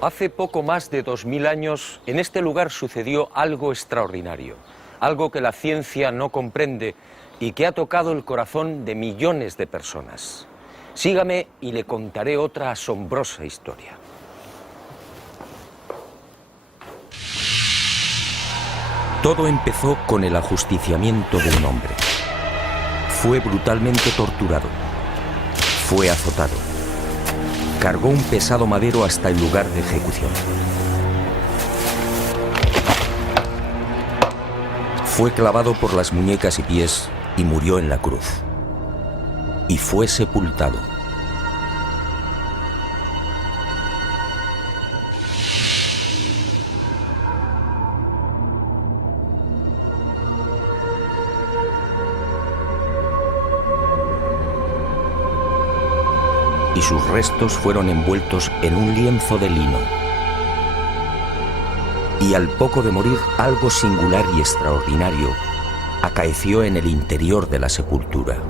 Hace poco más de 2000 años, en este lugar sucedió algo extraordinario, algo que la ciencia no comprende y que ha tocado el corazón de millones de personas. Sígame y le contaré otra asombrosa historia. Todo empezó con el ajusticiamiento de un hombre. Fue brutalmente torturado. Fue azotado. Cargó un pesado madero hasta el lugar de ejecución. Fue clavado por las muñecas y pies y murió en la cruz. Y fue sepultado. Y sus restos fueron envueltos en un lienzo de lino. Y al poco de morir, algo singular y extraordinario acaeció en el interior de la sepultura.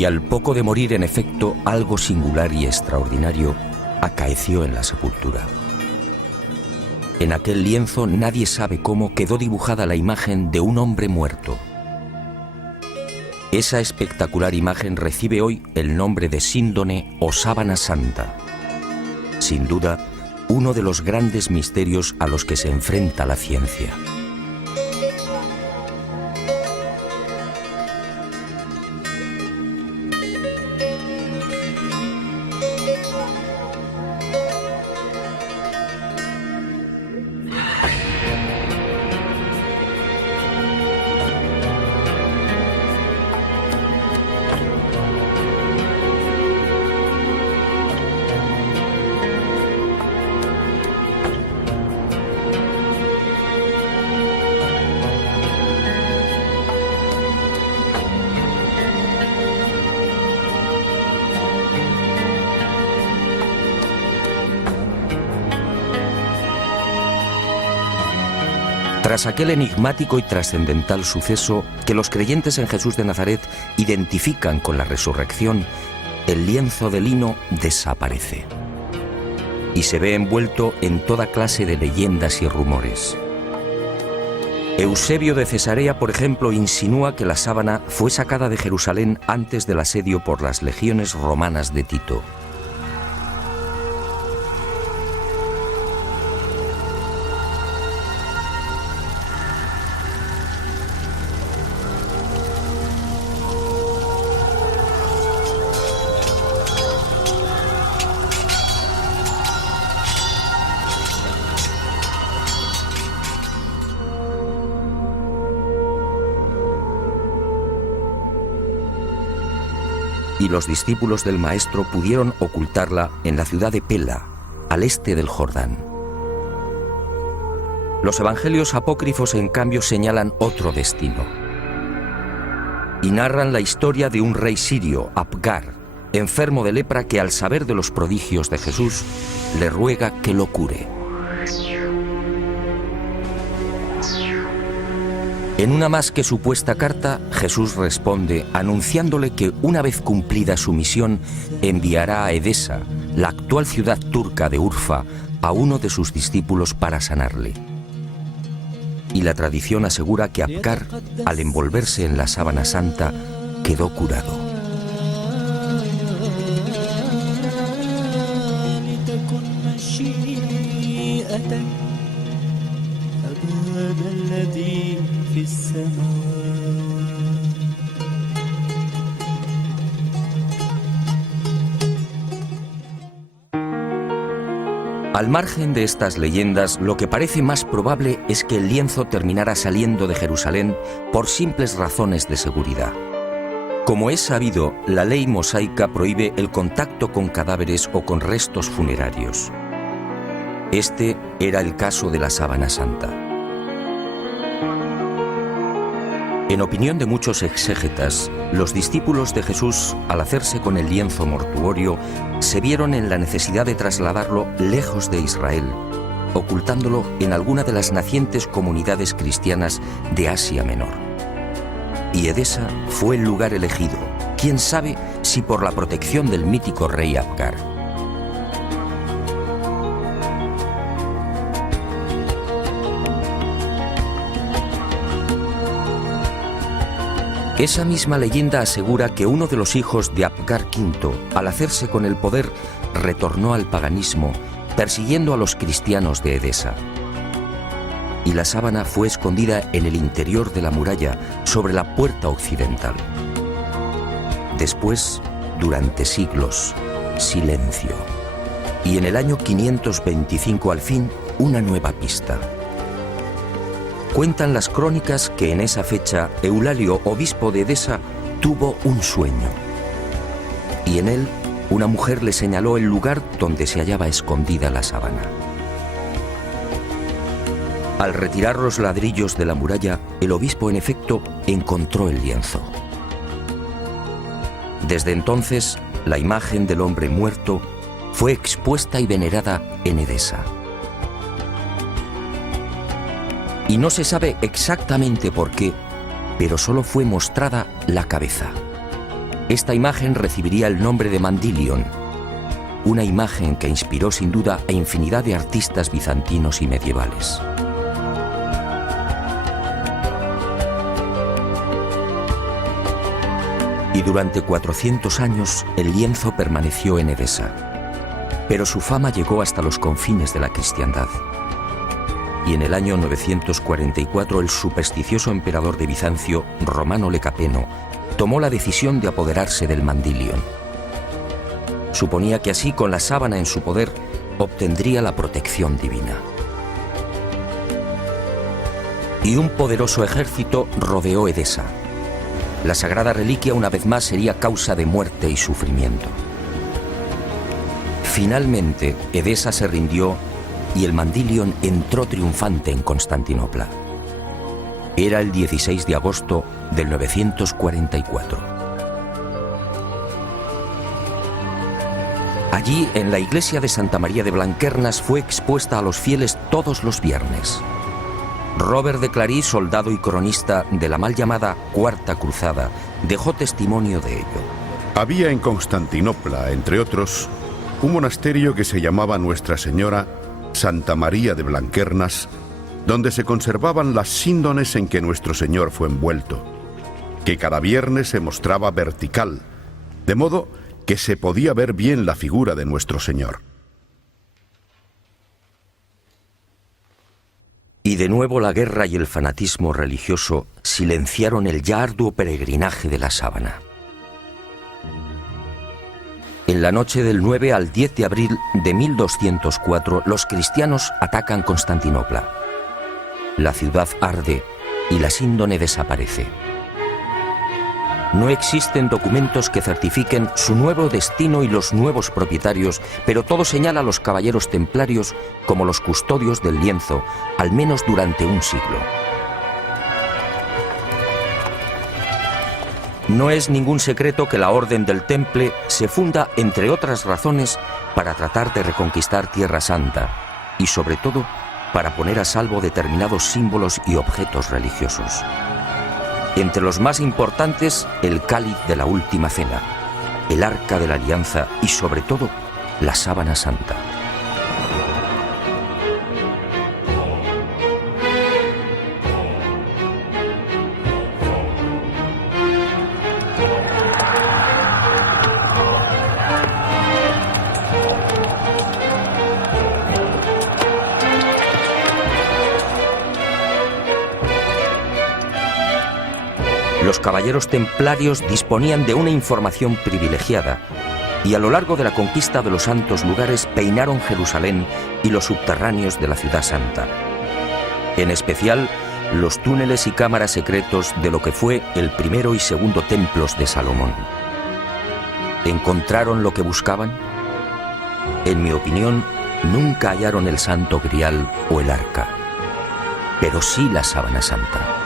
Y al poco de morir, en efecto, algo singular y extraordinario acaeció en la sepultura. En aquel lienzo, nadie sabe cómo, quedó dibujada la imagen de un hombre muerto. Esa espectacular imagen recibe hoy el nombre de síndone o sábana santa. Sin duda, uno de los grandes misterios a los que se enfrenta la ciencia. Tras aquel enigmático y trascendental suceso que los creyentes en Jesús de Nazaret identifican con la resurrección, el lienzo de lino desaparece y se ve envuelto en toda clase de leyendas y rumores. Eusebio de Cesarea, por ejemplo, insinúa que la sábana fue sacada de Jerusalén antes del asedio por las legiones romanas de Tito. y los discípulos del Maestro pudieron ocultarla en la ciudad de Pela, al este del Jordán. Los evangelios apócrifos, en cambio, señalan otro destino y narran la historia de un rey sirio, Apgar, enfermo de lepra, que al saber de los prodigios de Jesús le ruega que lo cure. En una más que supuesta carta, Jesús responde anunciándole que una vez cumplida su misión enviará a Edesa, la actual ciudad turca de Urfa, a uno de sus discípulos para sanarle. Y la tradición asegura que Apgar, al envolverse en la sábana santa, quedó curado. Al margen de estas leyendas, lo que parece más probable es que el lienzo terminara saliendo de Jerusalén por simples razones de seguridad. Como es sabido, la ley mosaica prohíbe el contacto con cadáveres o con restos funerarios. Este era el caso de la sábana santa. En opinión de muchos exégetas, los discípulos de Jesús, al hacerse con el lienzo mortuorio, se vieron en la necesidad de trasladarlo lejos de Israel, ocultándolo en alguna de las nacientes comunidades cristianas de Asia Menor. Y Edesa fue el lugar elegido, quién sabe si por la protección del mítico rey Apgar. Esa misma leyenda asegura que uno de los hijos de Apgar V, al hacerse con el poder, retornó al paganismo, persiguiendo a los cristianos de Edesa. Y la sábana fue escondida en el interior de la muralla, sobre la puerta occidental. Después, durante siglos, silencio. Y en el año 525, al fin, una nueva pista. Cuentan las crónicas que en esa fecha Eulalio, obispo de Edesa, tuvo un sueño. Y en él, una mujer le señaló el lugar donde se hallaba escondida la sábana. Al retirar los ladrillos de la muralla, el obispo en efecto encontró el lienzo. Desde entonces, la imagen del hombre muerto fue expuesta y venerada en Edesa. Y no se sabe exactamente por qué, pero solo fue mostrada la cabeza. Esta imagen recibiría el nombre de Mandilion, una imagen que inspiró sin duda a infinidad de artistas bizantinos y medievales. Y durante 400 años el lienzo permaneció en Edesa, pero su fama llegó hasta los confines de la cristiandad. Y en el año 944 el supersticioso emperador de Bizancio, Romano Lecapeno, tomó la decisión de apoderarse del Mandilion. Suponía que así, con la sábana en su poder, obtendría la protección divina. Y un poderoso ejército rodeó Edesa. La sagrada reliquia una vez más sería causa de muerte y sufrimiento. Finalmente, Edesa se rindió y el Mandilion entró triunfante en Constantinopla. Era el 16 de agosto del 944. Allí, en la iglesia de Santa María de Blanquernas, fue expuesta a los fieles todos los viernes. Robert de Clary, soldado y cronista de la mal llamada Cuarta Cruzada, dejó testimonio de ello. Había en Constantinopla, entre otros, un monasterio que se llamaba Nuestra Señora Santa María de Blanquernas, donde se conservaban las síndones en que nuestro Señor fue envuelto, que cada viernes se mostraba vertical, de modo que se podía ver bien la figura de nuestro Señor. Y de nuevo la guerra y el fanatismo religioso silenciaron el ya arduo peregrinaje de la sábana. En la noche del 9 al 10 de abril de 1204, los cristianos atacan Constantinopla. La ciudad arde y la síndone desaparece. No existen documentos que certifiquen su nuevo destino y los nuevos propietarios, pero todo señala a los caballeros templarios como los custodios del lienzo, al menos durante un siglo. No es ningún secreto que la Orden del Temple se funda, entre otras razones, para tratar de reconquistar Tierra Santa y, sobre todo, para poner a salvo determinados símbolos y objetos religiosos. Entre los más importantes, el cáliz de la Última Cena, el Arca de la Alianza y, sobre todo, la Sábana Santa. Los caballeros templarios disponían de una información privilegiada y a lo largo de la conquista de los santos lugares peinaron Jerusalén y los subterráneos de la Ciudad Santa. En especial, los túneles y cámaras secretos de lo que fue el primero y segundo templos de Salomón. ¿Encontraron lo que buscaban? En mi opinión, nunca hallaron el Santo Grial o el Arca, pero sí la Sábana Santa.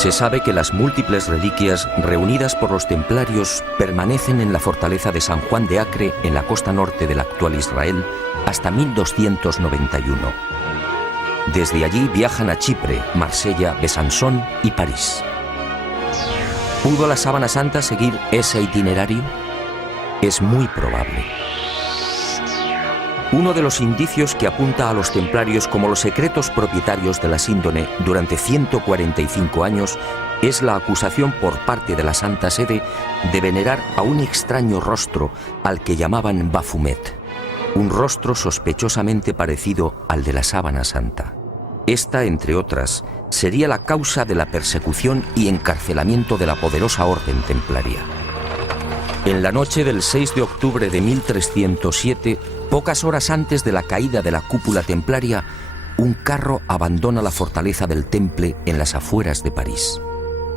Se sabe que las múltiples reliquias reunidas por los templarios permanecen en la fortaleza de San Juan de Acre, en la costa norte del actual Israel, hasta 1291. Desde allí viajan a Chipre, Marsella, Besançon y París. ¿Pudo la Sábana Santa seguir ese itinerario? Es muy probable. Uno de los indicios que apunta a los templarios como los secretos propietarios de la síndone durante 145 años es la acusación por parte de la Santa Sede de venerar a un extraño rostro al que llamaban Baphomet, un rostro sospechosamente parecido al de la Sábana Santa. Esta, entre otras, sería la causa de la persecución y encarcelamiento de la poderosa orden templaria. En la noche del 6 de octubre de 1307, pocas horas antes de la caída de la cúpula templaria, un carro abandona la fortaleza del Temple en las afueras de París.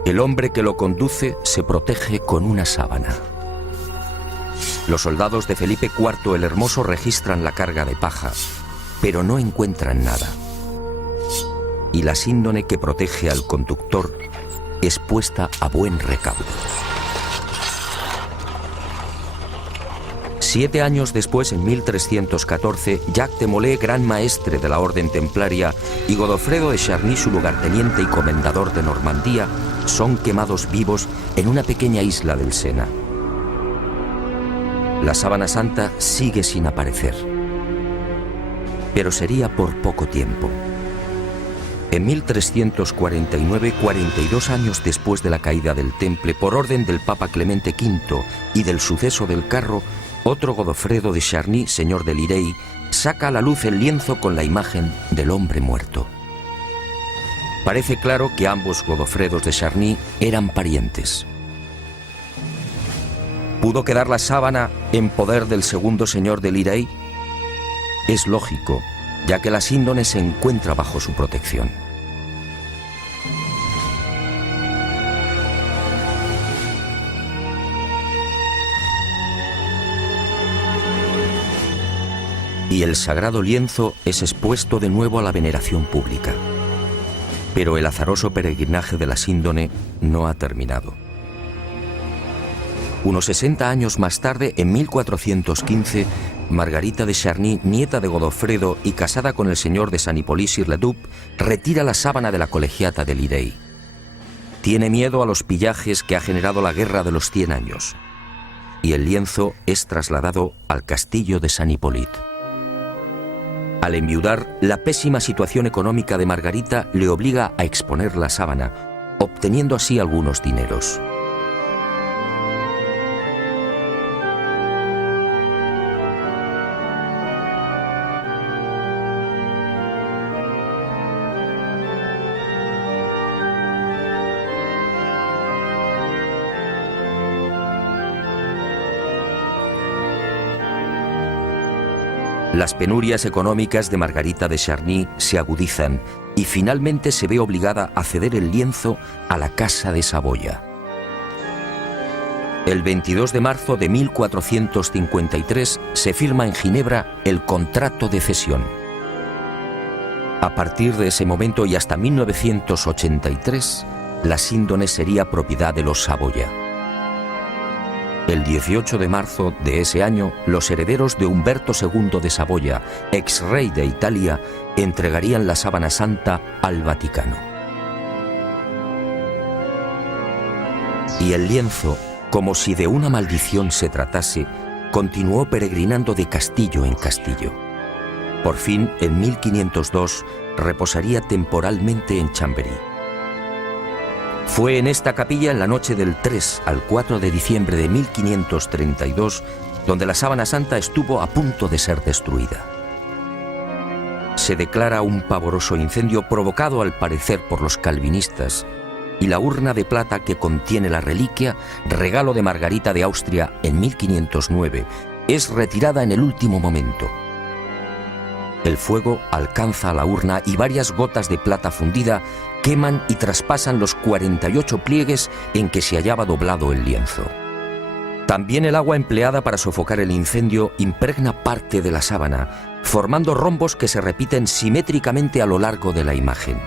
El hombre que lo conduce se protege con una sábana. Los soldados de Felipe IV el Hermoso registran la carga de paja, pero no encuentran nada. Y la síndone que protege al conductor es puesta a buen recaudo. 7 años después, en 1314, Jacques de Molay, gran maestre de la orden templaria, y Godofredo de Charny, su lugarteniente y comendador de Normandía, son quemados vivos en una pequeña isla del Sena. La Sábana Santa sigue sin aparecer, pero sería por poco tiempo. En 1349, 42 años después de la caída del Temple, por orden del Papa Clemente V y del suceso del carro, otro Godofredo de Charny, señor de Lirey, saca a la luz el lienzo con la imagen del hombre muerto. Parece claro que ambos Godofredos de Charny eran parientes. ¿Pudo quedar la sábana en poder del segundo señor de Lirey? Es lógico, ya que la síndone se encuentra bajo su protección. Y el sagrado lienzo es expuesto de nuevo a la veneración pública. Pero el azaroso peregrinaje de la síndone no ha terminado. Unos 60 años más tarde, en 1415, Margarita de Charny, nieta de Godofredo y casada con el señor de San Hippolyte-sur-le-Duc, retira la sábana de la colegiata de Lirey. Tiene miedo a los pillajes que ha generado la Guerra de los 100 años. Y el lienzo es trasladado al castillo de San Hippolyte. Al enviudar, la pésima situación económica de Margarita le obliga a exponer la sábana, obteniendo así algunos dineros. Las penurias económicas de Margarita de Charny se agudizan y finalmente se ve obligada a ceder el lienzo a la Casa de Saboya. El 22 de marzo de 1453 se firma en Ginebra el contrato de cesión. A partir de ese momento y hasta 1983, la síndone sería propiedad de los Saboya. El 18 de marzo de ese año, los herederos de Humberto II de Saboya, ex rey de Italia, entregarían la sábana santa al Vaticano. Y el lienzo, como si de una maldición se tratase, continuó peregrinando de castillo en castillo. Por fin, en 1502, reposaría temporalmente en Chambéry. Fue en esta capilla en la noche del 3 al 4 de diciembre de 1532 donde la sábana santa estuvo a punto de ser destruida. Se declara un pavoroso incendio provocado al parecer por los calvinistas y la urna de plata que contiene la reliquia, regalo de Margarita de Austria en 1509, es retirada en el último momento. El fuego alcanza a la urna y varias gotas de plata fundida queman y traspasan los 48 pliegues en que se hallaba doblado el lienzo. También el agua empleada para sofocar el incendio impregna parte de la sábana, formando rombos que se repiten simétricamente a lo largo de la imagen.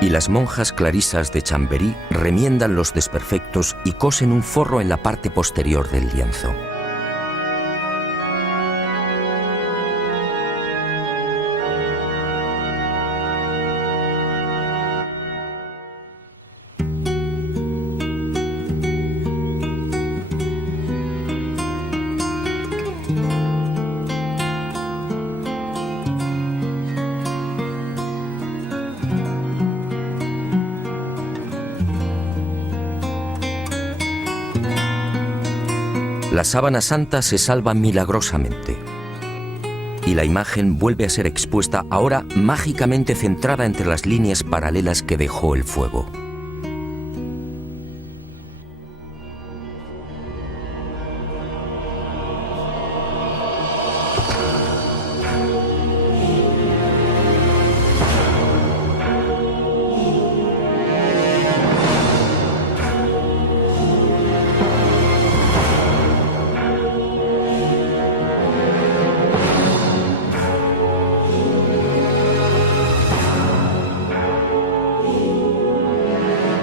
Y las monjas clarisas de Chambéry remiendan los desperfectos y cosen un forro en la parte posterior del lienzo. La sábana santa se salva milagrosamente y la imagen vuelve a ser expuesta, ahora mágicamente centrada entre las líneas paralelas que dejó el fuego.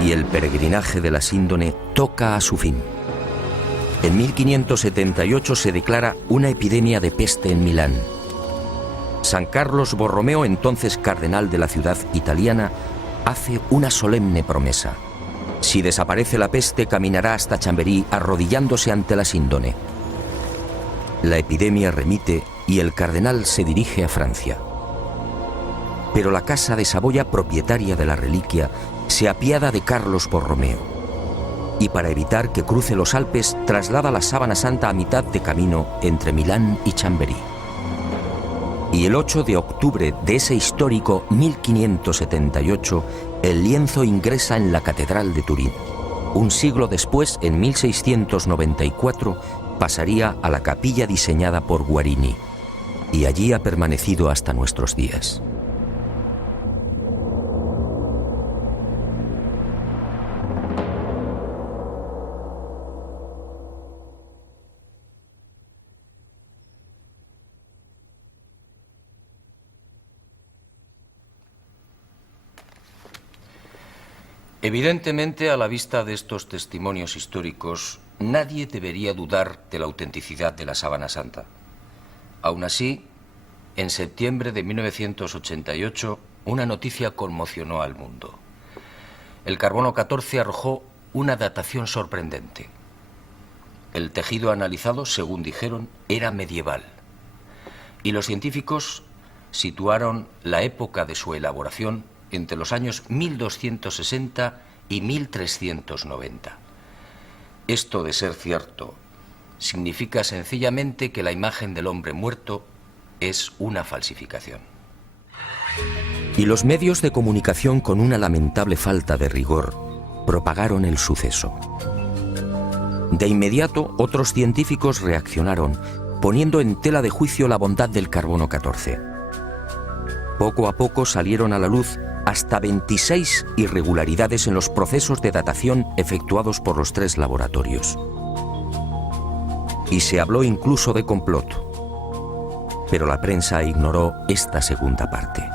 Y el peregrinaje de la síndone toca a su fin. En 1578 se declara una epidemia de peste en Milán. San Carlos Borromeo, entonces cardenal de la ciudad italiana, hace una solemne promesa. Si desaparece la peste, caminará hasta Chambéry arrodillándose ante la síndone. La epidemia remite y el cardenal se dirige a Francia. Pero la Casa de Saboya, propietaria de la reliquia, se apiada de Carlos Borromeo y para evitar que cruce los Alpes traslada la sábana santa a mitad de camino entre Milán y Chambéry. Y el 8 de octubre de ese histórico 1578, el lienzo ingresa en la Catedral de Turín. Un siglo después, en 1694, pasaría a la capilla diseñada por Guarini y allí ha permanecido hasta nuestros días. Evidentemente, a la vista de estos testimonios históricos, nadie debería dudar de la autenticidad de la sábana santa. Aún así, en septiembre de 1988, una noticia conmocionó al mundo. El carbono 14 arrojó una datación sorprendente. El tejido analizado, según dijeron, era medieval. Y los científicos situaron la época de su elaboración entre los años 1260 y 1390. Esto, de ser cierto, significa sencillamente que la imagen del hombre muerto es una falsificación. Y los medios de comunicación, con una lamentable falta de rigor, propagaron el suceso. De inmediato, otros científicos reaccionaron, poniendo en tela de juicio la bondad del carbono 14. Poco a poco salieron a la luz hasta 26 irregularidades en los procesos de datación efectuados por los 3 laboratorios. Y se habló incluso de complot. Pero la prensa ignoró esta segunda parte.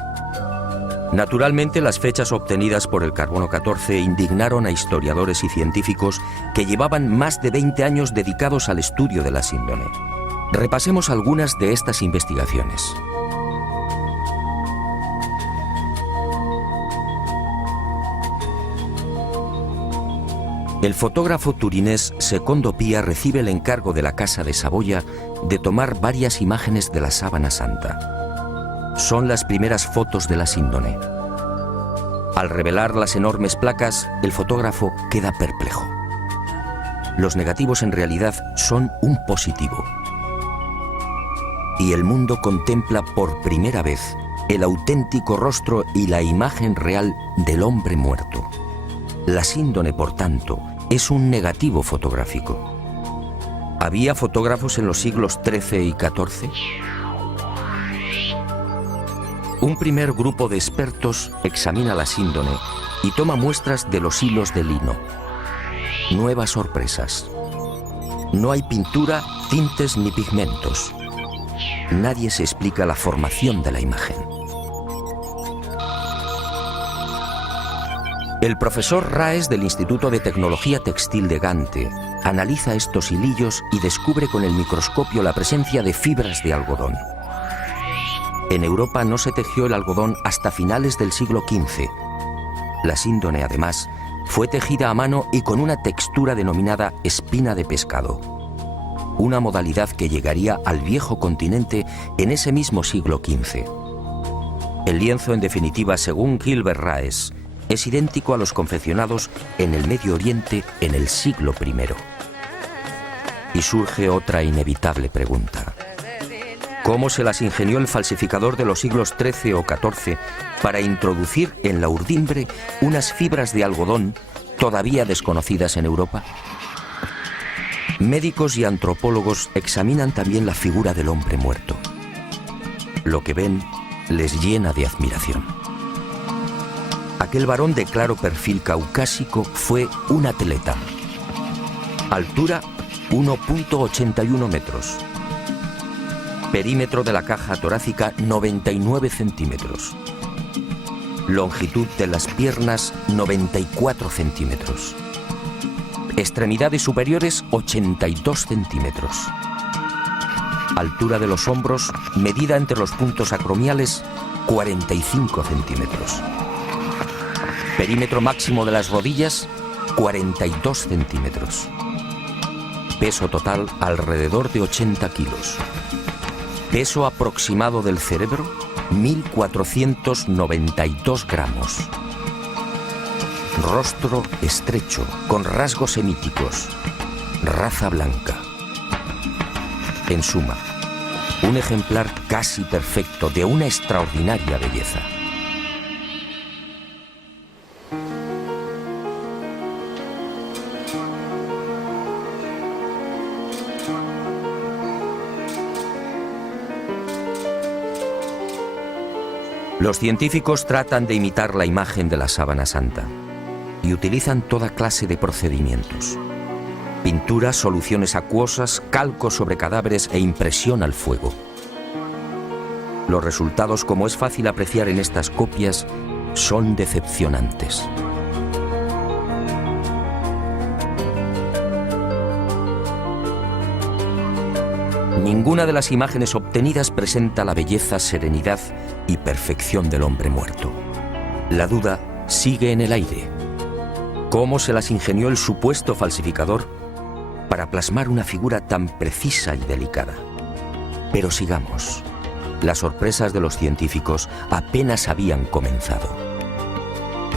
Naturalmente, las fechas obtenidas por el carbono 14 indignaron a historiadores y científicos que llevaban más de 20 años dedicados al estudio de la síndone. Repasemos algunas de estas investigaciones. El fotógrafo turinés Secondo Pia recibe el encargo de la Casa de Saboya de tomar varias imágenes de la Sábana Santa. Son las primeras fotos de la síndone. Al revelar las enormes placas, el fotógrafo queda perplejo. Los negativos en realidad son un positivo. Y el mundo contempla por primera vez el auténtico rostro y la imagen real del hombre muerto. La síndone, por tanto, es un negativo fotográfico. ¿Había fotógrafos en los siglos XIII y XIV? Un primer grupo de expertos examina la síndone y toma muestras de los hilos de lino. Nuevas sorpresas. No hay pintura, tintes ni pigmentos. Nadie se explica la formación de la imagen. El profesor Raes del Instituto de Tecnología Textil de Gante analiza estos hilillos y descubre con el microscopio la presencia de fibras de algodón. En Europa no se tejió el algodón hasta finales del siglo XV. La síndone, además, fue tejida a mano y con una textura denominada espina de pescado, una modalidad que llegaría al viejo continente en ese mismo siglo XV. El lienzo, en definitiva, según Gilbert Raes, es idéntico a los confeccionados en el Medio Oriente en el siglo I. Y surge otra inevitable pregunta. ¿Cómo se las ingenió el falsificador de los siglos XIII o XIV para introducir en la urdimbre unas fibras de algodón todavía desconocidas en Europa? Médicos y antropólogos examinan también la figura del hombre muerto. Lo que ven les llena de admiración. Aquel varón de claro perfil caucásico fue un atleta. Altura 1,81 metros. Perímetro de la caja torácica 99 centímetros. Longitud de las piernas 94 centímetros. Extremidades superiores 82 centímetros. Altura de los hombros, medida entre los puntos acromiales, 45 centímetros. Perímetro máximo de las rodillas, 42 centímetros. Peso total alrededor de 80 kilos. Peso aproximado del cerebro, 1.492 gramos. Rostro estrecho, con rasgos semíticos. Raza blanca. En suma, un ejemplar casi perfecto de una extraordinaria belleza. Los científicos tratan de imitar la imagen de la Sábana Santa y utilizan toda clase de procedimientos. Pinturas, soluciones acuosas, calco sobre cadáveres e impresión al fuego. Los resultados, como es fácil apreciar en estas copias, son decepcionantes. Ninguna de las imágenes obtenidas presenta la belleza, serenidad y perfección del hombre muerto. La duda sigue en el aire. ¿Cómo se las ingenió el supuesto falsificador para plasmar una figura tan precisa y delicada? Pero sigamos. Las sorpresas de los científicos apenas habían comenzado.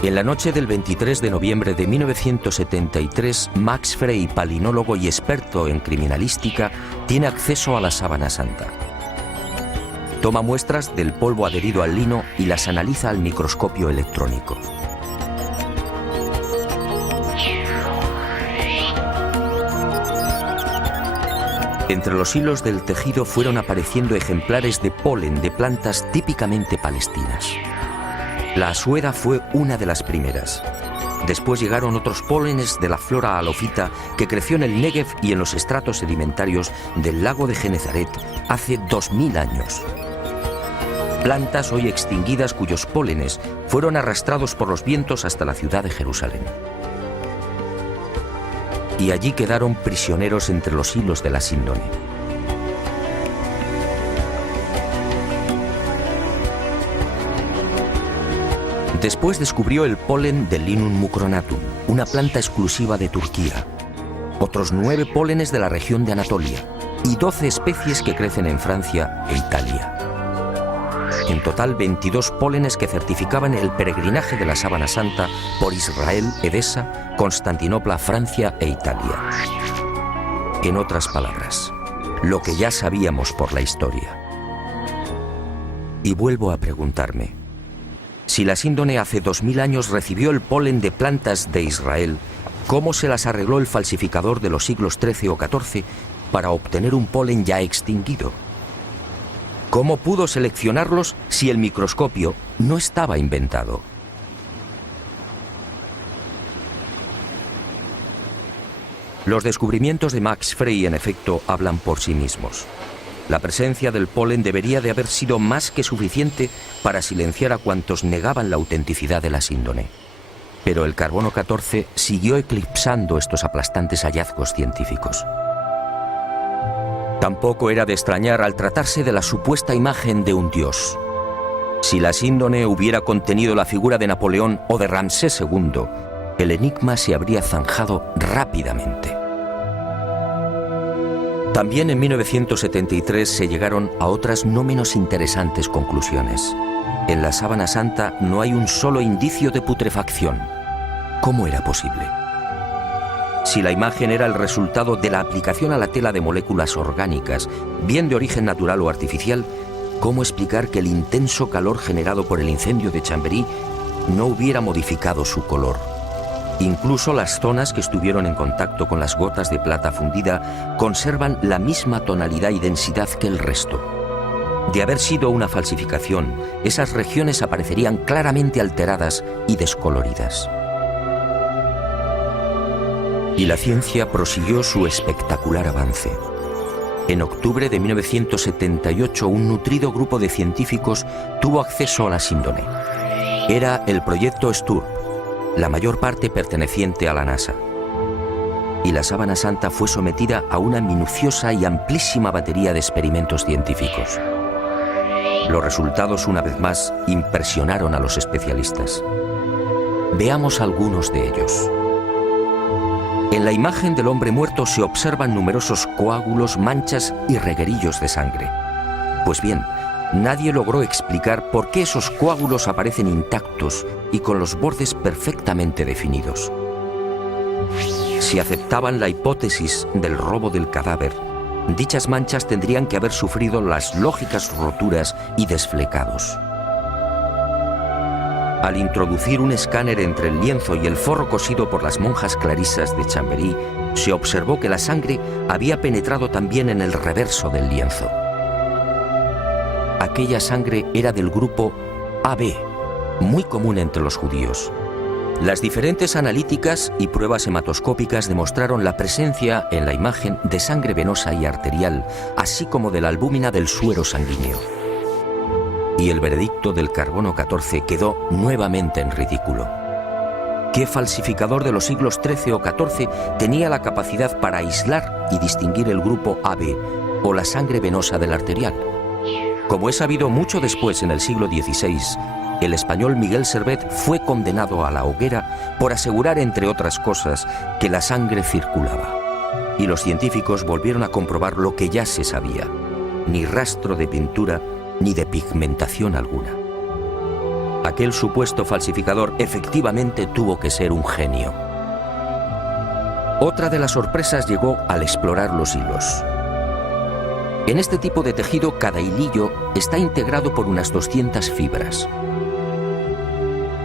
En la noche del 23 de noviembre de 1973, Max Frey, palinólogo y experto en criminalística, tiene acceso a la Sábana Santa. Toma muestras del polvo adherido al lino y las analiza al microscopio electrónico. Entre los hilos del tejido fueron apareciendo ejemplares de polen de plantas típicamente palestinas. La asuera fue una de las primeras. Después llegaron otros pólenes de la flora halofita que creció en el Negev y en los estratos sedimentarios del lago de Genezaret hace 2000 años. Plantas hoy extinguidas cuyos pólenes fueron arrastrados por los vientos hasta la ciudad de Jerusalén. Y allí quedaron prisioneros entre los hilos de la síndone. Después descubrió el polen del Linum mucronatum, una planta exclusiva de Turquía, otros 9 pólenes de la región de Anatolia y 12 especies que crecen en Francia e Italia. En total 22 pólenes que certificaban el peregrinaje de la sábana santa por Israel, Edesa, Constantinopla, Francia e Italia. En otras palabras, lo que ya sabíamos por la historia. Y vuelvo a preguntarme, si la síndone hace 2000 años recibió el polen de plantas de Israel, ¿cómo se las arregló el falsificador de los siglos XIII o XIV para obtener un polen ya extinguido? ¿Cómo pudo seleccionarlos si el microscopio no estaba inventado? Los descubrimientos de Max Frey, en efecto, hablan por sí mismos. La presencia del polen debería de haber sido más que suficiente para silenciar a cuantos negaban la autenticidad de la síndone. Pero el carbono 14 siguió eclipsando estos aplastantes hallazgos científicos. Tampoco era de extrañar al tratarse de la supuesta imagen de un dios. Si la síndone hubiera contenido la figura de Napoleón o de Ramsés II, el enigma se habría zanjado rápidamente. También en 1973 se llegaron a otras no menos interesantes conclusiones. En la sábana santa no hay un solo indicio de putrefacción. ¿Cómo era posible? Si la imagen era el resultado de la aplicación a la tela de moléculas orgánicas, bien de origen natural o artificial, ¿cómo explicar que el intenso calor generado por el incendio de Chambéry no hubiera modificado su color? Incluso las zonas que estuvieron en contacto con las gotas de plata fundida conservan la misma tonalidad y densidad que el resto. De haber sido una falsificación, esas regiones aparecerían claramente alteradas y descoloridas. Y la ciencia prosiguió su espectacular avance. En octubre de 1978, un nutrido grupo de científicos tuvo acceso a la síndone. Era el proyecto STURP, la mayor parte perteneciente a la NASA. Y la sábana santa fue sometida a una minuciosa y amplísima batería de experimentos científicos. Los resultados, una vez más, impresionaron a los especialistas. Veamos algunos de ellos. En la imagen del hombre muerto se observan numerosos coágulos, manchas y reguerillos de sangre. Pues bien, nadie logró explicar por qué esos coágulos aparecen intactos y con los bordes perfectamente definidos. Si aceptaban la hipótesis del robo del cadáver, dichas manchas tendrían que haber sufrido las lógicas roturas y desflecados. Al introducir un escáner entre el lienzo y el forro cosido por las monjas clarisas de Chambéry, se observó que la sangre había penetrado también en el reverso del lienzo. Aquella sangre era del grupo AB, muy común entre los judíos. Las diferentes analíticas y pruebas hematoscópicas demostraron la presencia en la imagen de sangre venosa y arterial, así como de la albúmina del suero sanguíneo. Y el veredicto del carbono 14 quedó nuevamente en ridículo. ¿Qué falsificador de los siglos XIII o XIV tenía la capacidad para aislar y distinguir el grupo AB o la sangre venosa del arterial? Como es sabido, mucho después, en el siglo XVI, el español Miguel Servet fue condenado a la hoguera por asegurar, entre otras cosas, que la sangre circulaba. Y los científicos volvieron a comprobar lo que ya se sabía: ni rastro de pintura ni de pigmentación alguna. Aquel supuesto falsificador efectivamente tuvo que ser un genio. Otra de las sorpresas llegó al explorar los hilos. En este tipo de tejido, cada hilillo está integrado por unas 200 fibras.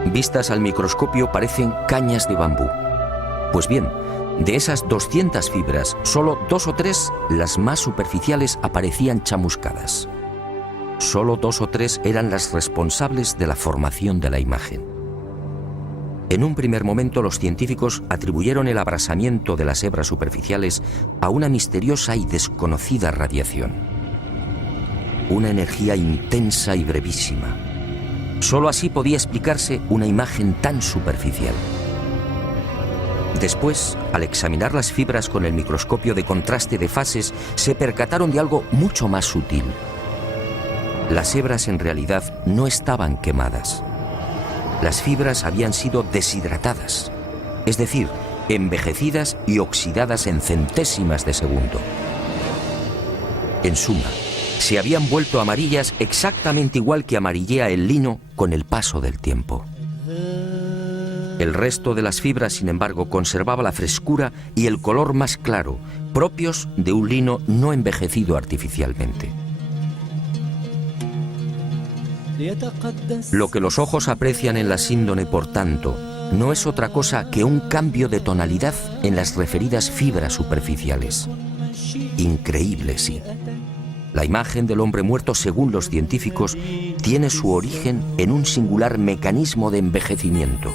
Vistas al microscopio parecen cañas de bambú. Pues bien, De esas 200 fibras, solo 2 o 3, las más superficiales, aparecían chamuscadas. Solo 2 o 3 eran las responsables de la formación de la imagen. En un primer momento, los científicos atribuyeron el abrasamiento de las hebras superficiales a una misteriosa y desconocida radiación. Una energía intensa y brevísima. Solo así podía explicarse una imagen tan superficial. Después, al examinar las fibras con el microscopio de contraste de fases, se percataron de algo mucho más sutil. Las hebras en realidad no estaban quemadas. Las fibras habían sido deshidratadas, es decir, envejecidas y oxidadas en centésimas de segundo. En suma, se habían vuelto amarillas exactamente igual que amarillea el lino con el paso del tiempo. El resto de las fibras, sin embargo, conservaba la frescura y el color más claro, propios de un lino no envejecido artificialmente. Lo que los ojos aprecian en la síndone, por tanto, no es otra cosa que un cambio de tonalidad en las referidas fibras superficiales. Increíble, sí. La imagen del hombre muerto, según los científicos, tiene su origen en un singular mecanismo de envejecimiento.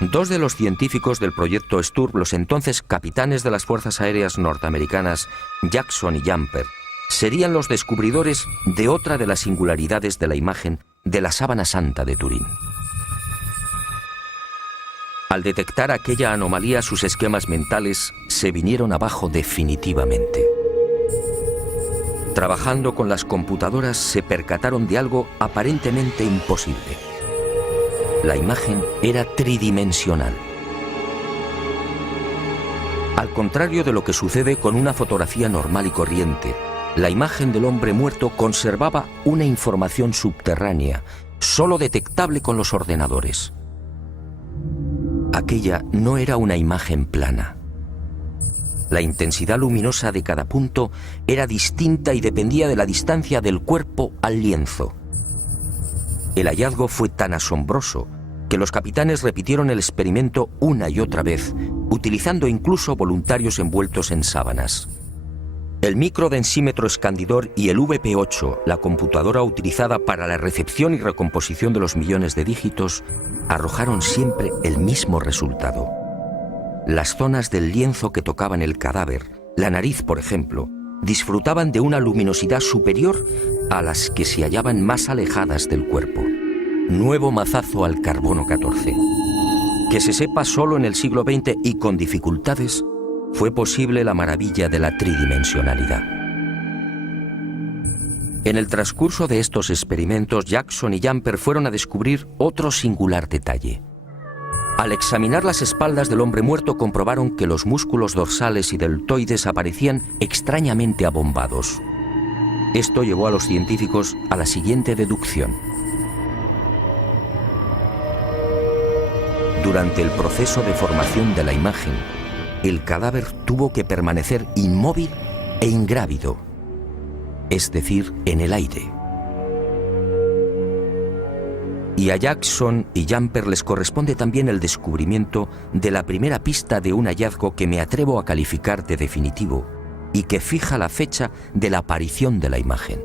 Dos de los científicos del proyecto STURP, los entonces capitanes de las Fuerzas Aéreas norteamericanas, Jackson y Jumper, serían los descubridores de otra de las singularidades de la imagen de la sábana santa de Turín. Al detectar aquella anomalía, sus esquemas mentales se vinieron abajo definitivamente. Trabajando con las computadoras, se percataron de algo aparentemente imposible. La imagen era tridimensional. Al contrario de lo que sucede con una fotografía normal y corriente, la imagen del hombre muerto conservaba una información subterránea, solo detectable con los ordenadores. Aquella no era una imagen plana. La intensidad luminosa de cada punto era distinta y dependía de la distancia del cuerpo al lienzo. El hallazgo fue tan asombroso que los capitanes repitieron el experimento una y otra vez, utilizando incluso voluntarios envueltos en sábanas. El microdensímetro escandidor y el VP8, la computadora utilizada para la recepción y recomposición de los millones de dígitos, arrojaron siempre el mismo resultado. Las zonas del lienzo que tocaban el cadáver, la nariz por ejemplo, disfrutaban de una luminosidad superior a las que se hallaban más alejadas del cuerpo. Nuevo mazazo al carbono 14. Que se sepa, solo en el siglo XX y con dificultades, fue posible la maravilla de la tridimensionalidad. En el transcurso de estos experimentos, Jackson y Jumper fueron a descubrir otro singular detalle. Al examinar las espaldas del hombre muerto, comprobaron que los músculos dorsales y deltoides aparecían extrañamente abombados. Esto llevó a los científicos a la siguiente deducción. Durante el proceso de formación de la imagen, el cadáver tuvo que permanecer inmóvil e ingrávido, es decir, en el aire. Y a Jackson y Jumper les corresponde también el descubrimiento de la primera pista de un hallazgo que me atrevo a calificar de definitivo y que fija la fecha de la aparición de la imagen.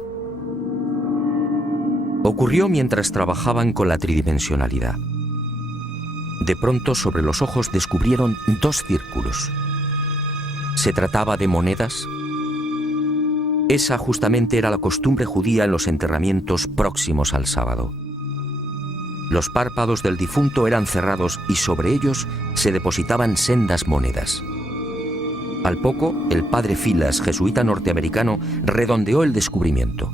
Ocurrió mientras trabajaban con la tridimensionalidad. De pronto, sobre los ojos descubrieron dos círculos. ¿Se trataba de monedas? Esa justamente era la costumbre judía en los enterramientos próximos al sábado. Los párpados del difunto eran cerrados y sobre ellos se depositaban sendas monedas. Al poco, el padre Filas, jesuita norteamericano, redondeó el descubrimiento.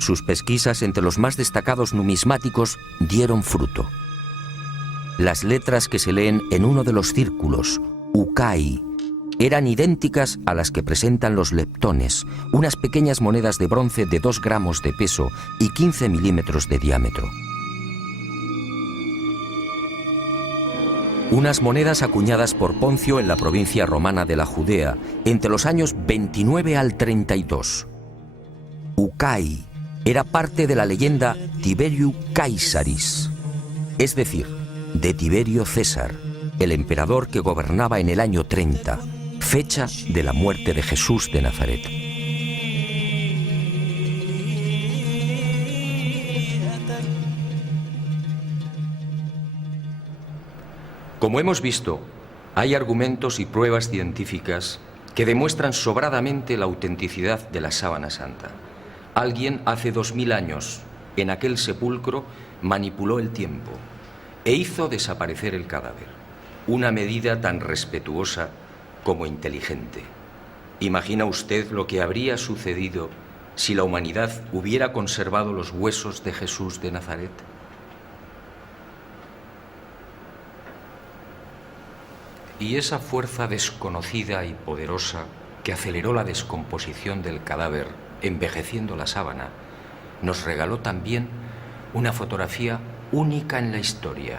Sus pesquisas entre los más destacados numismáticos dieron fruto. Las letras que se leen en uno de los círculos, Ukai, eran idénticas a las que presentan los leptones, unas pequeñas monedas de bronce de 2 gramos de peso y 15 milímetros de diámetro. Unas monedas acuñadas por Poncio en la provincia romana de la Judea entre los años 29 al 32. Ukai era parte de la leyenda Tiberiu Caesaris, es decir, de Tiberio César, el emperador que gobernaba en el año 30, fecha de la muerte de Jesús de Nazaret. Como hemos visto, hay argumentos y pruebas científicas que demuestran sobradamente la autenticidad de la sábana santa. Alguien hace 2000 años, en aquel sepulcro, manipuló el tiempo e hizo desaparecer el cadáver. Una medida tan respetuosa como inteligente. ¿Imagina usted lo que habría sucedido si la humanidad hubiera conservado los huesos de Jesús de Nazaret? Y esa fuerza desconocida y poderosa que aceleró la descomposición del cadáver, envejeciendo la sábana, nos regaló también una fotografía única en la historia.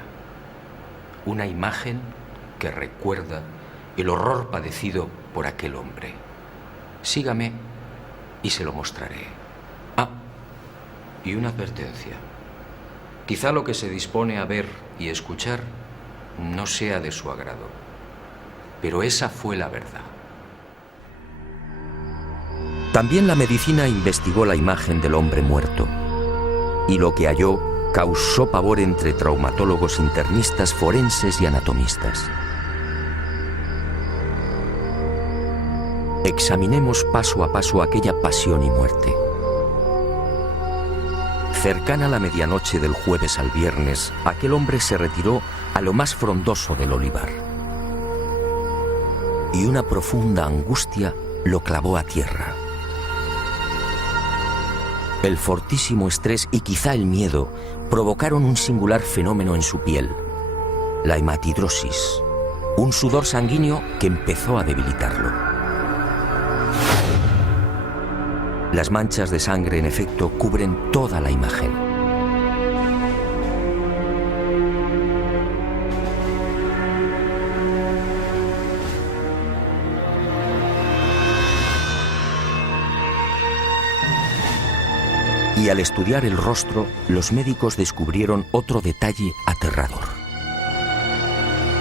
Una imagen que recuerda el horror padecido por aquel hombre. Sígame y se lo mostraré. Ah, y una advertencia. Quizá lo que se dispone a ver y escuchar no sea de su agrado. Pero esa fue la verdad. También la medicina investigó la imagen del hombre muerto, y lo que halló causó pavor entre traumatólogos, internistas, forenses y anatomistas. Examinemos paso a paso aquella pasión y muerte. Cercana a la medianoche del jueves al viernes, aquel hombre se retiró a lo más frondoso del olivar. Y una profunda angustia lo clavó a tierra. El fortísimo estrés y quizá el miedo provocaron un singular fenómeno en su piel, la hematidrosis, un sudor sanguíneo que empezó a debilitarlo. Las manchas de sangre, en efecto, cubren toda la imagen. Y al estudiar el rostro, los médicos descubrieron otro detalle aterrador.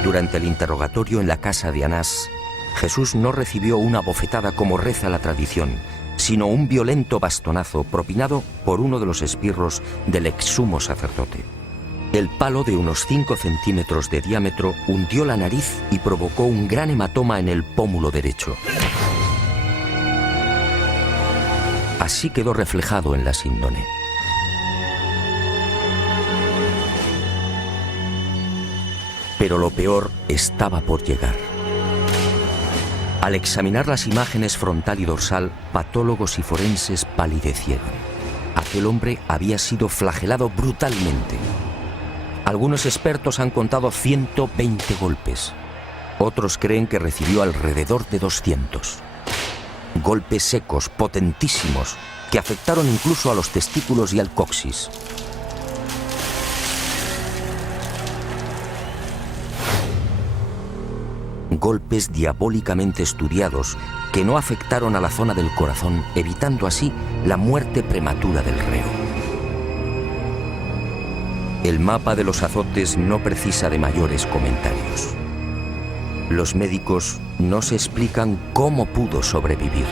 Durante el interrogatorio en la casa de Anás, Jesús no recibió una bofetada como reza la tradición, sino un violento bastonazo propinado por uno de los esbirros del ex sumo sacerdote. El palo de unos 5 centímetros de diámetro hundió la nariz y provocó un gran hematoma en el pómulo derecho. Así quedó reflejado en la síndone. Pero lo peor estaba por llegar. Al examinar las imágenes frontal y dorsal, patólogos y forenses palidecieron. Aquel hombre había sido flagelado brutalmente. Algunos expertos han contado 120 golpes. Otros creen que recibió alrededor de 200. Golpes secos, potentísimos, que afectaron incluso a los testículos y al coxis. Golpes diabólicamente estudiados que no afectaron a la zona del corazón, evitando así la muerte prematura del reo. El mapa de los azotes no precisa de mayores comentarios. Los médicos no se explican cómo pudo sobrevivir.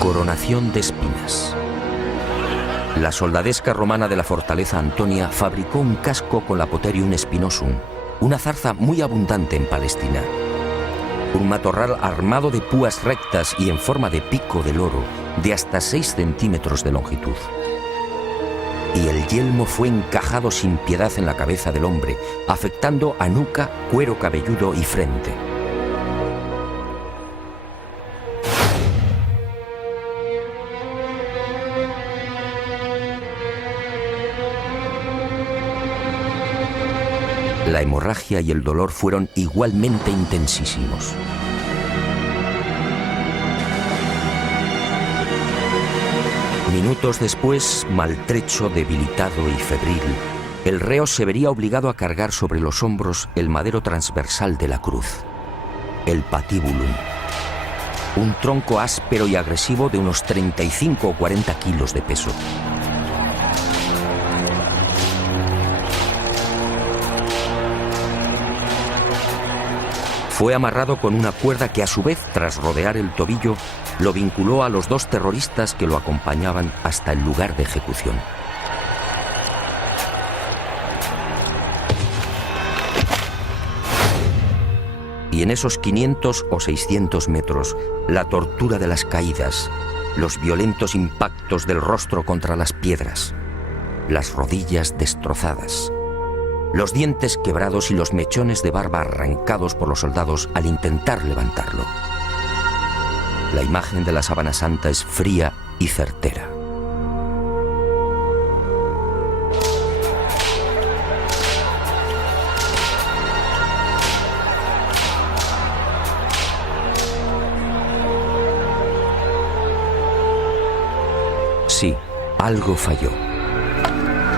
Coronación de espinas. La soldadesca romana de la fortaleza Antonia fabricó un casco con la Potherium spinosum, una zarza muy abundante en Palestina. Un matorral armado de púas rectas y en forma de pico de loro de hasta 6 centímetros de longitud. Y el yelmo fue encajado sin piedad en la cabeza del hombre, afectando a nuca, cuero cabelludo y frente. La hemorragia y el dolor fueron igualmente intensísimos. Minutos después, maltrecho, debilitado y febril, el reo se vería obligado a cargar sobre los hombros el madero transversal de la cruz, el patibulum, un tronco áspero y agresivo de unos 35 o 40 kilos de peso. Fue amarrado con una cuerda que a su vez, tras rodear el tobillo, lo vinculó a los 2 terroristas que lo acompañaban hasta el lugar de ejecución. Y en esos 500 o 600 metros, la tortura de las caídas, los violentos impactos del rostro contra las piedras, las rodillas destrozadas, los dientes quebrados y los mechones de barba arrancados por los soldados al intentar levantarlo. La imagen de la Sábana Santa es fría y certera. Sí, algo falló.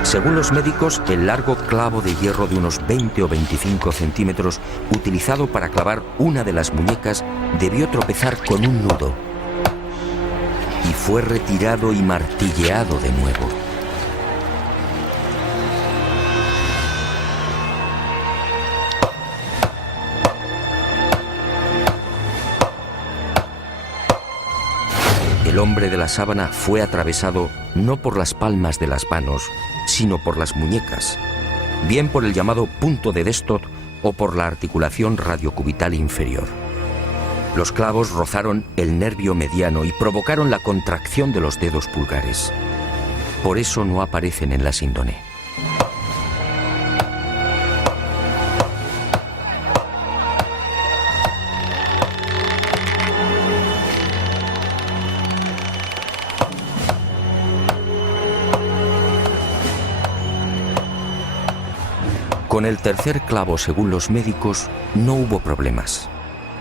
Según los médicos, el largo clavo de hierro de unos 20 o 25 centímetros utilizado para clavar una de las muñecas debió tropezar con un nudo y fue retirado y martilleado de nuevo. El hombre de la sábana fue atravesado no por las palmas de las manos, sino por las muñecas, bien por el llamado punto de Destot o por la articulación radiocubital inferior. Los clavos rozaron el nervio mediano y provocaron la contracción de los dedos pulgares. Por eso no aparecen en la síndone. Con el tercer clavo, según los médicos, no hubo problemas.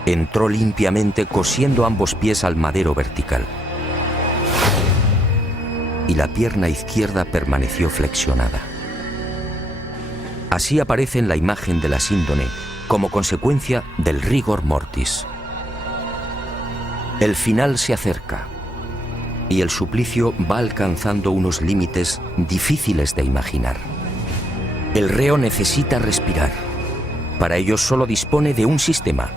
Entró limpiamente cosiendo ambos pies al madero vertical. Y la pierna izquierda permaneció flexionada. Así aparece en la imagen de la síndone como consecuencia del rigor mortis. El final se acerca y el suplicio va alcanzando unos límites difíciles de imaginar. El reo necesita respirar. Para ello solo dispone de un sistema: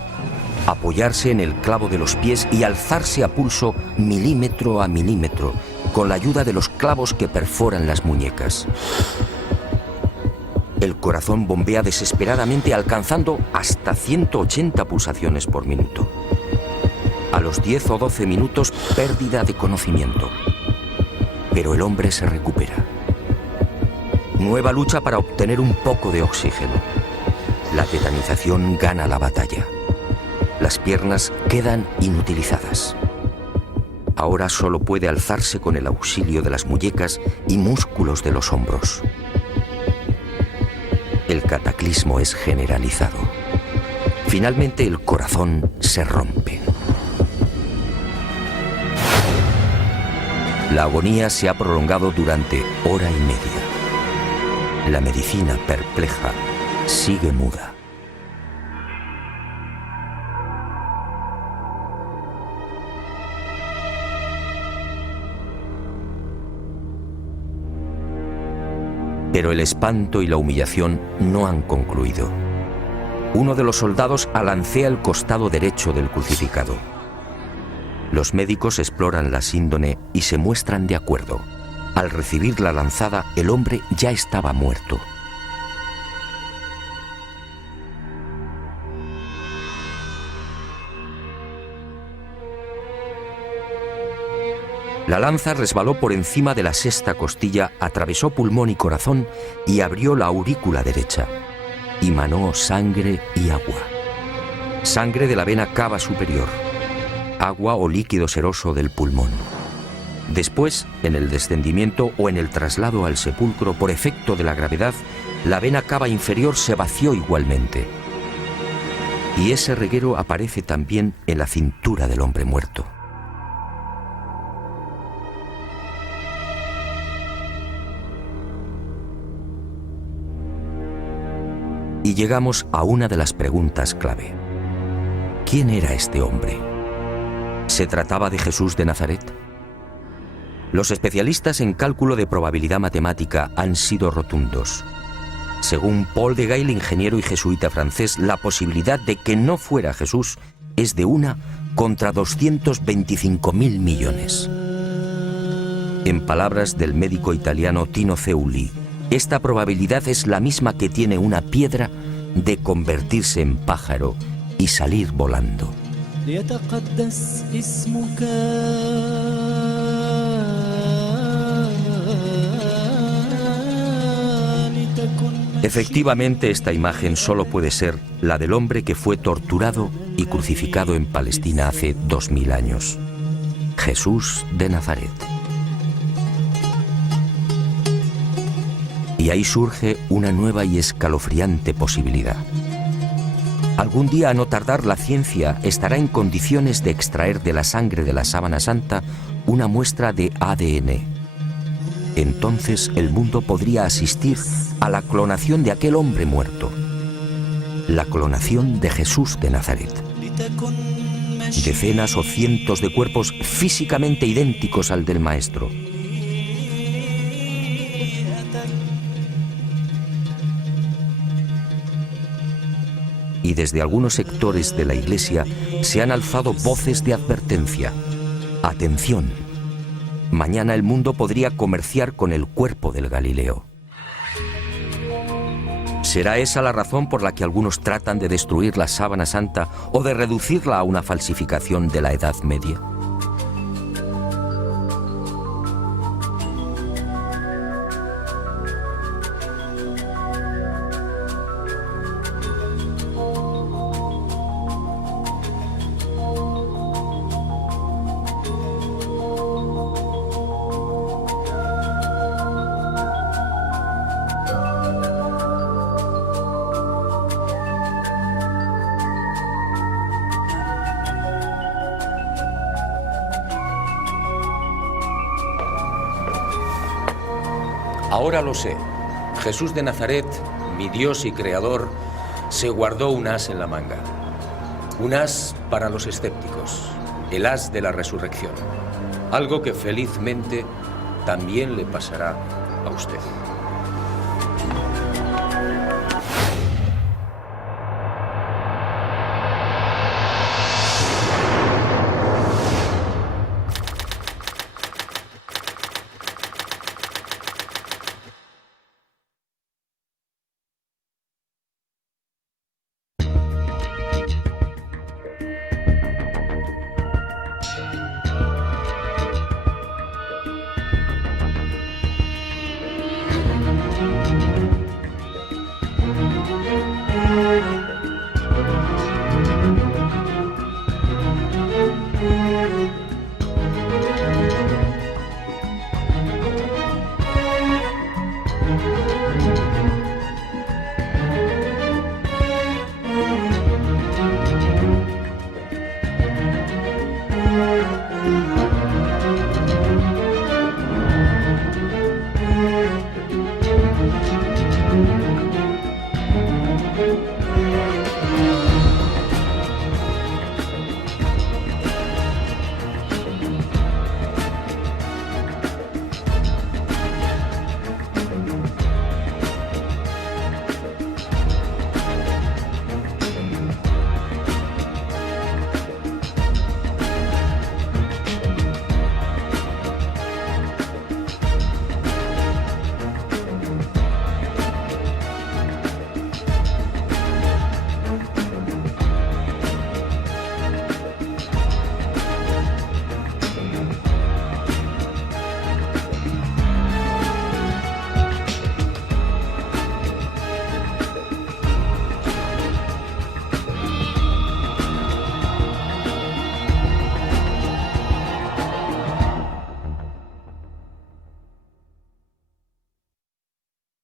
apoyarse en el clavo de los pies y alzarse a pulso milímetro a milímetro, con la ayuda de los clavos que perforan las muñecas. El corazón bombea desesperadamente, alcanzando hasta 180 pulsaciones por minuto. A los 10 o 12 minutos, pérdida de conocimiento. Pero el hombre se recupera. Nueva lucha para obtener un poco de oxígeno. La tetanización gana la batalla. Las piernas quedan inutilizadas. Ahora solo puede alzarse con el auxilio de las muñecas y músculos de los hombros. El cataclismo es generalizado. Finalmente el corazón se rompe. La agonía se ha prolongado durante hora y media. La medicina, perpleja, sigue muda. Pero el espanto y la humillación no han concluido. Uno de los soldados alancea el costado derecho del crucificado. Los médicos exploran la síndone y se muestran de acuerdo. Al recibir la lanzada, el hombre ya estaba muerto. La lanza resbaló por encima de la sexta costilla, atravesó pulmón y corazón y abrió la aurícula derecha. Y manó sangre y agua. Sangre de la vena cava superior. Agua o líquido seroso del pulmón. Después, en el descendimiento o en el traslado al sepulcro por efecto de la gravedad, la vena cava inferior se vació igualmente. Y ese reguero aparece también en la cintura del hombre muerto. Y llegamos a una de las preguntas clave. ¿Quién era este hombre? ¿Se trataba de Jesús de Nazaret? Los especialistas en cálculo de probabilidad matemática han sido rotundos. Según Paul de Gail, ingeniero y jesuita francés, la posibilidad de que no fuera Jesús es de 1 contra 225.000 millones. En palabras del médico italiano Tino Zeuli, esta probabilidad es la misma que tiene una piedra de convertirse en pájaro y salir volando. Efectivamente, esta imagen solo puede ser la del hombre que fue torturado y crucificado en Palestina hace 2000 años. Jesús de Nazaret. Y ahí surge una nueva y escalofriante posibilidad. Algún día, a no tardar, la ciencia estará en condiciones de extraer de la sangre de la Sábana Santa una muestra de ADN. Entonces el mundo podría asistir a la clonación de aquel hombre muerto. La clonación de Jesús de Nazaret. Decenas o cientos de cuerpos físicamente idénticos al del Maestro. Y desde algunos sectores de la Iglesia se han alzado voces de advertencia. Atención, mañana el mundo podría comerciar con el cuerpo del Galileo. ¿Será esa la razón por la que algunos tratan de destruir la Sábana Santa o de reducirla a una falsificación de la Edad Media? Ahora lo sé. Jesús de Nazaret, mi Dios y Creador, se guardó un as en la manga. Un as para los escépticos, el as de la resurrección. Algo que felizmente también le pasará a usted.